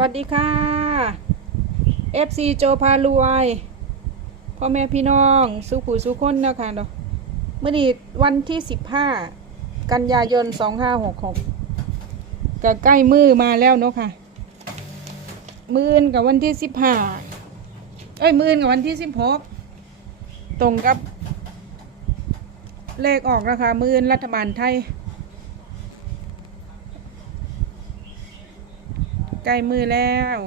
วัสดีค่ะ FC โจพารวยพ่อแม่พี่น้องสุขุสุขคนนะคะเนาะเมื่อนี้วันที่ 15 กันยายน 2566ก็ใกล้มือมาแล้วเนาะค่ะ มือนกับวันที่ 15 เอ้ยมือนกับวันที่ 16 ตรงกับ เลขออกนะคะมือนรัฐบาลไทย ใกล้มือแล้ว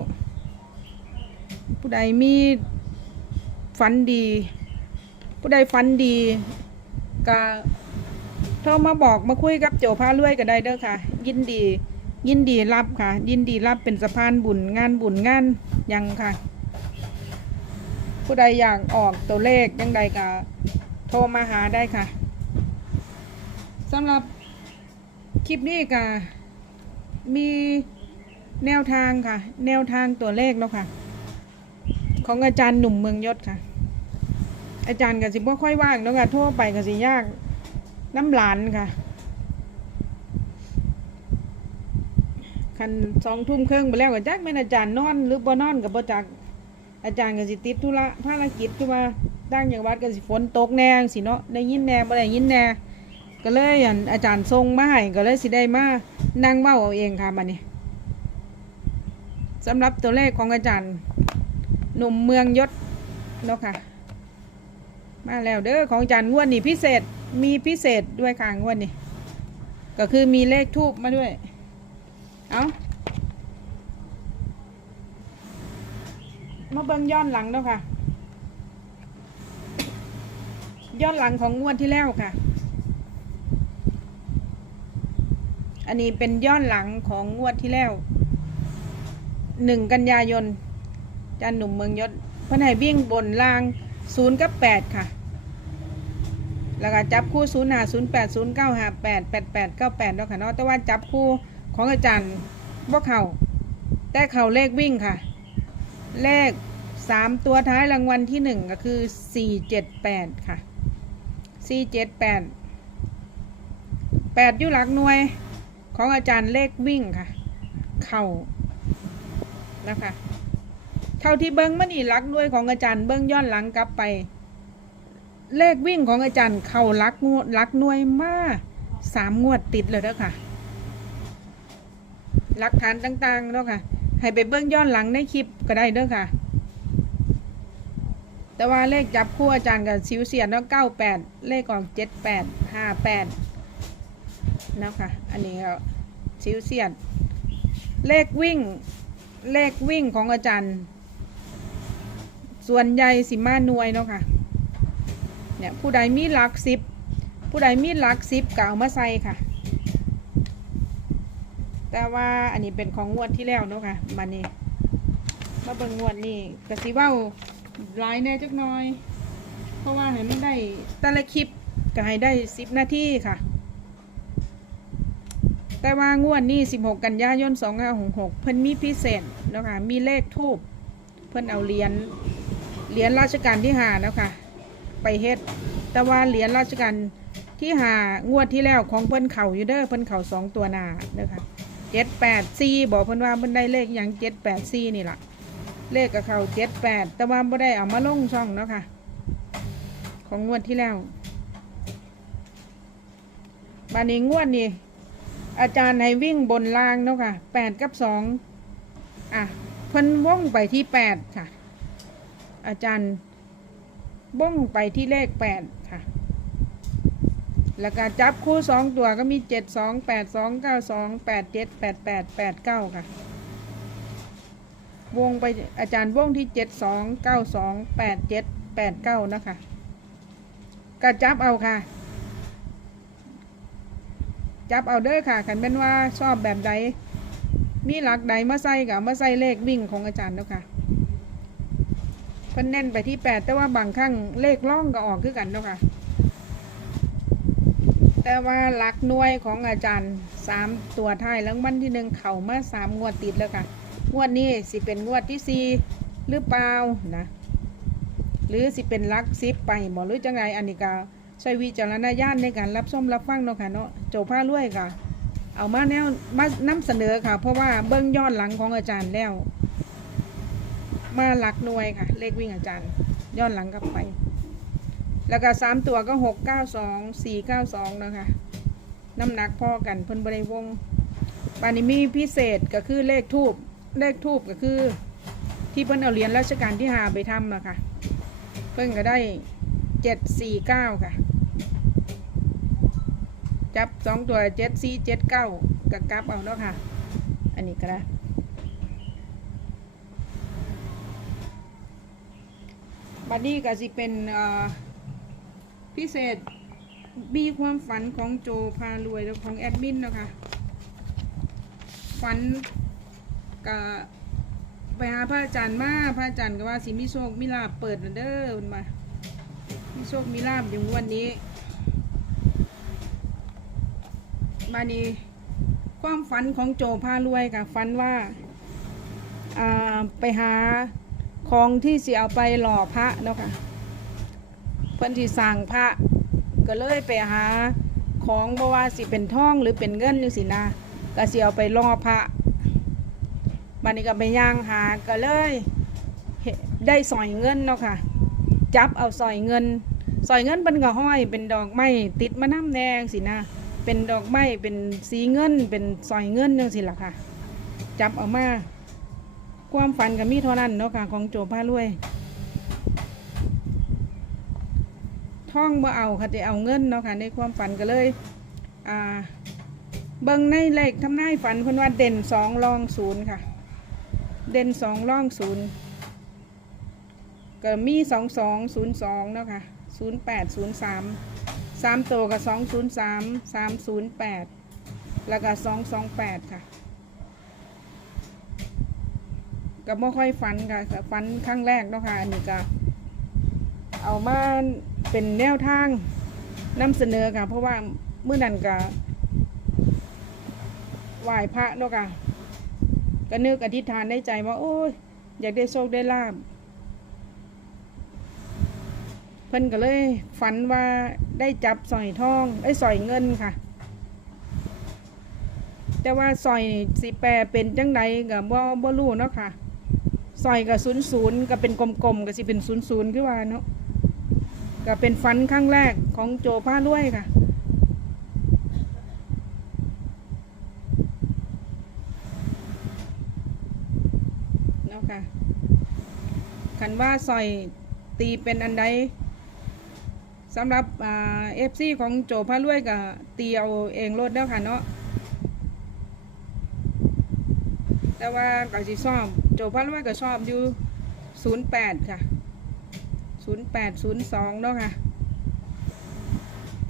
ผู้ใดมีฝันดี ผู้ใดฝันดีก็โทรมาบอกมาคุยกับโจพารวยก็ได้เด้อค่ะ ยินดี ยินดีรับค่ะ ยินดีรับเป็นสะพานบุญงานบุญงานยังค่ะ ผู้ใดอยากออกตัวเลขยังใดก็โทรมาหาได้ค่ะสำหรับคลิปนี้ก็มี แนวทางค่ะ แนวทางตัวเลขเนาะค่ะ ของอาจารย์หนุ่มเมืองยศค่ะ อาจารย์ก็สิบ่ค่อยว่างเนาะค่ะทั่วไปก็สิยากน้ำหลานค่ะคันสองทุ่มเครึ่องไปแล้วก็จักแม่นอาจารย์นอน หรือบ่นอนกับบ่จักอาจารย์ก็สิติดธุระภารกิจคือว่าตั้งอย่างวัดก็สิฝนตกแน่สิเนาะได้ยินแน่บ่ได้ยินแน่ก็เลยอันอาจารย์ทรงมาให้ก็เลยสิได้มานั่งเว้าเอาเองค่ะบัดนี้ สำหรับตัวเลขของอาจารย์หนุ่มเมืองยศเนาะค่ะ มาแล้วเด้อของอาจารย์งวดนี้พิเศษมีพิเศษด้วยค่ะงวดนี้ ก็คือมีเลขทูบมาด้วย เอามาเบิ่งย้อนหลังเนาะค่ะย้อนหลังของงวดที่แล้วค่ะ อันนี้เป็นย้อนหลังของงวดที่แล้ว หนึ่งกันยายนจันหนุ่มเมืองยศพนให้วิ่งบนล่างศูนย์กับแปดค่ะ แล้วก็จับคู่ศูนย์หาศูนย์แปดศูนย์เก้าหาแปดแปดแปดเก้าแปดเนาะค่ะเนาะแต่ว่าจับคู่ของอาจารย์บ่เข่าแต่เข่าเลขวิ่งค่ะ เลขสามตัวท้ายรางวัลที่หนึ่งก็คือสี่เจ็ดแปดค่ะสี่เจ็ดแปดแปดยุหลักหน่วยของอาจารย์เลขวิ่งค่ะ เข่า นะคะ เท่าที่เบิ้งมันอีลักด้วยของอาจารย์เบิ้งย้อนหลังกลับไป เลขวิ่งของอาจารย์เขาลักงวดลักหน่วยมาสามงวดติดเลยเด้อค่ะหลักฐานต่างๆเนาะค่ะ ให้ไปเบิ้งย้อนหลังในคลิปก็ได้เด้อค่ะ แต่ว่าเลขจับคู่อาจารย์กับซิวเสียนเนาะเก้าแปดเลขออกเจ็ดแปดห้าแปดเนาะค่ะอันนี้ก็ซิวเสียนเลขวิ่ง เลขวิ่งของอาจารย์ ส่วนใหญ่สิมาหน่วยเนาะค่ะเนี่ยผู้ใดมีหลักสิบผู้ใดมีหลักสิบก็เอามาใส่ค่ะ แต่ว่าอันนี้เป็นของงวดที่แล้วเนาะค่ะมานี่มาเบิ่งงวดนี่กระสิเว่าลายแน่จักน่อย เพราะว่าให้มันได้แต่ละคลิปก็ให้ได้สิบนาทีค่ะ แต่ว่างวดนี้16 กันยายน2566เพิ่นมีพิเศษเนาะคะมีเลขทูบเพิ่นเอาเหรียญเหรียญราชการที่หานะคะไปเฮ็ด แต่ว่าเหรียญราชการที่หางวดที่แล้วของเพิ่นเข่าอยู่เด้อเพิ่นเข่าสองตัวหนาเด้อค่ะเจ็ดแปดสี่บอกเพิ่นว่าเพิ่นได้เลขอย่างเจ็ดแปดสี่นี่ล่ะเลขกับเข่าเจ็ดแปดแต่ว่าไม่ได้เอามาลงช่องเนาะค่ะ ของงวดที่แล้วบานนี้งวดนี้ อาจารย์ให้วิ่งบนล่างเนาะค่ะแปดกับสองอะเพิ่นว่องไปที่แปดค่ะ อาจารย์ว่องไปที่เลขแปดค่ะแล้วก็จับคู่สองตัวก็มีเจ็ดสองแปดสองเก้าสองแปดเจ็ดแปดแปดแปดเก้าค่ะ วงไปอาจารย์วงที่เจ็ดสองเก้าสองแปดเจ็ดแปดเก้านะคะก็จับเอาค่ะ จับเอาเด้อค่ะขันเป็นว่าชอบแบบใด มีหลักใดมาใส่กับมาใส่เลขวิ่งของอาจารย์เนาะค่ะเพิ่นเน้นไปที่แปดแต่ว่าบางครั้งเลขล่องก็ออกคือกันเนาะค่ะ แต่ว่าหลักหน่วยของอาจารย์สามตัวท้ายแล้ววันที่หนึ่งเข่ามาสามงวดติดแล้วค่ะ งวดนี้สิเป็นงวดที่สี่หรือเปล่านะ หรือสิเป็นหลักซิปไปบ่หรือจังไรอันนี้ก็ ใช้วิจารณญาณในการรับส้มรับฟังเนาะค่ะเนาะโจผ้าลวยค่ะ เอามาแนวมานำเสนอค่ะ เพราะว่าเบื้องยอนหลังของอาจารย์แล้ว มาหลักหน่วยค่ะ เลขวิ่งอาจารย์ย้อนหลังกลับไป แล้วก็สามตัวก็หกเก้าสองสี่เก้าสองนะคะน้ำหนักพอกันเพิ่นบริวงปานิมีพิเศษก็คือเลขทูบเลขทูบก็คือ ที่เพิ่นเอาเหรียญราชการที่หาไปทำนะคะเพิ่นก็ได้เจ็ดสี่เก้าค่ะ จับสองตัวเจ็ดสี่เจ็ดเก้ากับกลับเอาเนาะค่ะ อันนี้ก็ได้บัดนี้ก็สิเป็นพิเศษมีความฝันของโจพารวยและของแอดมินนะคะฝันกับไปหาพระอาจารย์มาพระอาจารย์ก็ว่าสิมีโชคมีลาบเปิดแล้วเด้อมามีโชคมีลาบอยู่วันนี้ มานี้ความฝันของโจพารวยกับฝันว่าอ่าไปหาของที่เสิเอาไปหล่อพระเนาะค่ะเพิ่นที่สั่งพระ ก็เลยไปหาของบ่ว่าสิเป็นทองหรือเป็นเงินจังซี่นะก็เสิเอาไปหล่อพระบัดนี้ก็ไปย่างหาก็เลยเห็นได้สอยเงินเนาะค่ะ จับเอาสอยเงินสอยเงินเพิ่นก็ห้อยเป็นดอกไม้ติดมะน้ำแดงสินะ เป็นดอกไม้เป็นสีเงิน เป็นสอยเงินจังซี่ล่ะค่ะ จับเอามา ความฝันกับมีเท่านั้นเนาะค่ะ ของโจพารวยท่องบ่เอาค่ะจะเอาเงินเนาะค่ะ ในความฝันก็เลยอ่าเบิ่งในเลขทำนายฝันเพิ่นว่าเด่นสองรองศูนย์ค่ะ เด่นสองรองศูนย์ก็มีสองสองศูนย์สองเนาะค่ะศูนย์แปดศูนย์สาม สามตัวกับสองศูนย์สามสามศูนย์แปดแล้วก็สองสองแปดค่ะก็ไม่ค่อยฝันค่ะก็ฝันครั้งแรกเนาะค่ะอันนี้ก็เอามาเป็นแนวทางนำเสนอค่ะ เพราะว่าเมื่อนั้นก็ไหว้พระเนาะค่ะก็นึกอธิษฐานในใจว่า โอ้ย อยากได้โชคได้ลาบ เพิ่นก็เลยฝันว่าได้จับสอยทองไอ้สอยเงินค่ะ แต่ว่าสอยสีแปรเป็นจังไดกับบ่บ่รู้เนาะค่ะซอยกับศูนย์ศูนย์ก็เป็นกลมๆก็สิเป็นศูนย์ศูนย์คือว่าเนาะก็เป็นฟันครั้งแรกของโจผ้าด้วยค่ะ เนาะค่ะคันว่าซอยตีเป็นอันใด สำหรับเอฟซีของโจผ้าลวยกับตีเอาเองรถแล้วค่ะเนาะแต่ว่าก็สิชอบโจพันว่าก็ชอบอยู่ศูนย์แปดค่ะศูนย์แปดศูนย์สองเนาะค่ะ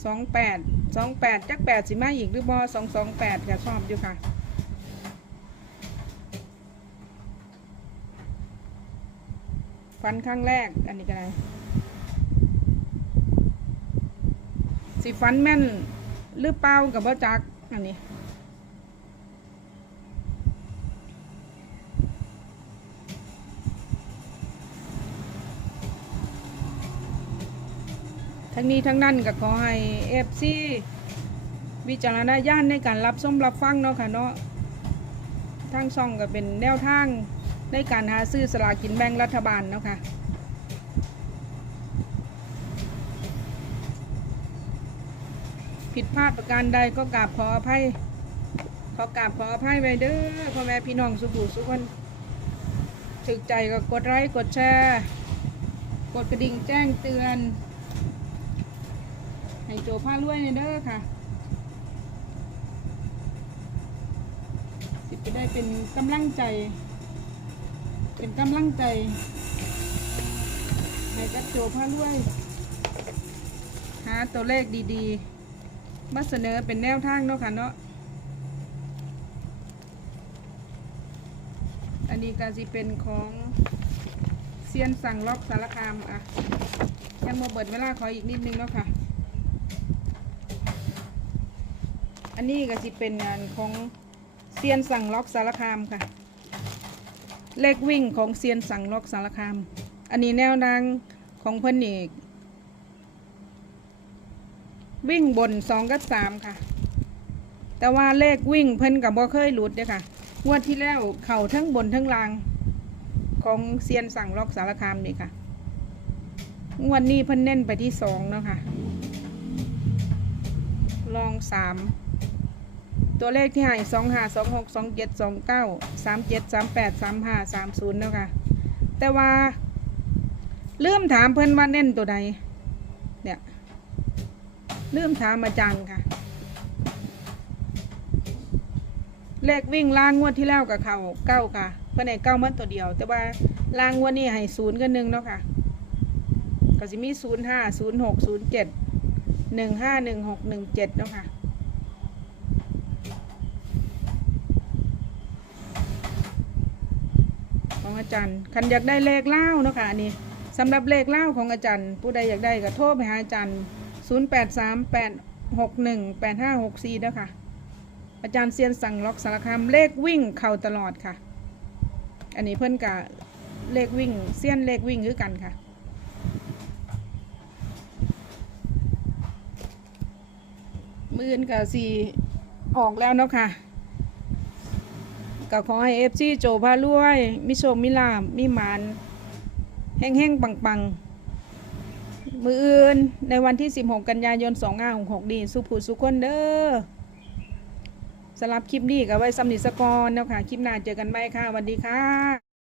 สองแปดสองแปดจักแปดสิมาอีกหรือบอสองสองแปดค่ะชอบอยู่ค่ะฟันครั้งแรกอันนี้ก็ได้ สิฟันแม่นหรือเปล่ากับบ่าจักอันนี้ทั้งนี้ทั้งนั้นก็ขอให้เอฟซีวิจารณญาณในการรับส้มรับฟังเนาะค่ะเนาะทั้งช่องก็เป็นแนวทางในการหาซื้อสลากินแบ่งรัฐบาลเนาะค่ะ ผิดพลาดประการใดก็กราบขออภัย ขอกราบขออภัยไปเด้อพ่อแม่พี่น้องสุขุสุขคนถึกใจก็กดไลค์กดแชร์กดกระดิ่งแจ้งเตือน ให้โจผ้าลวยในเด้อค่ะ สิไปได้เป็นกำลังใจ เป็นกำลังใจ ให้กับโจผ้าลวยหาตัวเลขดีๆ มาเสนอเป็นแนวทางเนาะค่ะเนาะ อันนี้ก็สิเป็นของเซียนสั่งล็อกสารคามอะ ยังโมเบิดเวลาขออีกนิดนึงเนาะค่ะ อันนี้ก็สิเป็นงานของเซียนสั่งล็อกสารคามค่ะ เลขวิ่งของเซียนสั่งล็อกสารคาม อันนี้แนวนางของเพิ่อนอีก วิ่งบนสองกับสามค่ะ แต่ว่าเลขวิ่งเพิ่นกับบ่เคยหลุดเด้อค่ะงวดที่แล้วเข่าทั้งบนทั้งล่าง ของเซียนสั่งล็อกสารคามนี่ค่ะงวดนี้เพิ่นเน้นไปที่สองเนาะค่ะ ลองสามตัวเลขที่ให้สองห้าสองหกสองเจ็ดสองเก้าสามเจ็ดสามแปดสามห้าสามศูนย์เนาะค่ะ แต่ว่าเริ่มถามเพิ่นว่าเน้นตัวใด เริ่มถามอาจารย์ค่ะ เลขวิ่งล่างงวดที่แล้วกับเขาเก้าค่ะเพื่อนให้เก้ามันตัวเดียว แต่ว่าล่างงวดนี้ให้ศูนย์กับหนึ่งเนาะค่ะก็จะมีศูนย์ห้าศูนย์หกศูนย์เจ็ดหนึ่งห้าหนึ่งหกหนึ่งเจ็ดเนาะค่ะของอาจารย์คันอยากได้เลขเล่าเนาะค่ะอันนี้สำหรับเลขเล่าของอาจารย์ ผู้ใดอยากได้ก็โทรไปหาอาจารย์ 0 8 3 8 6 1 8 5 6 4นะคะอาจารย์เซียนสั่งล็อกสารคามเลขวิ่งเข่าตลอดค่ะ อันนี้เพื่อนกับเลขวิ่งเซียนเลขวิ่งคือกันค่ะมือนกับสีออกแล้วเนาะค่ะก็ขอให้เอฟซีโจพารวย มิโชคมิลาบมิมานแห้งๆ ปังๆ มืออื่นในวันที่ 16 กันยายน2566ดีสุภูสุคนเด้อสำหรับคลิปนี้ก็ไว้สำนิสกรเนาะค่ะ คลิปหน้าเจอกันไหมค่ะสวัสดีค่ะ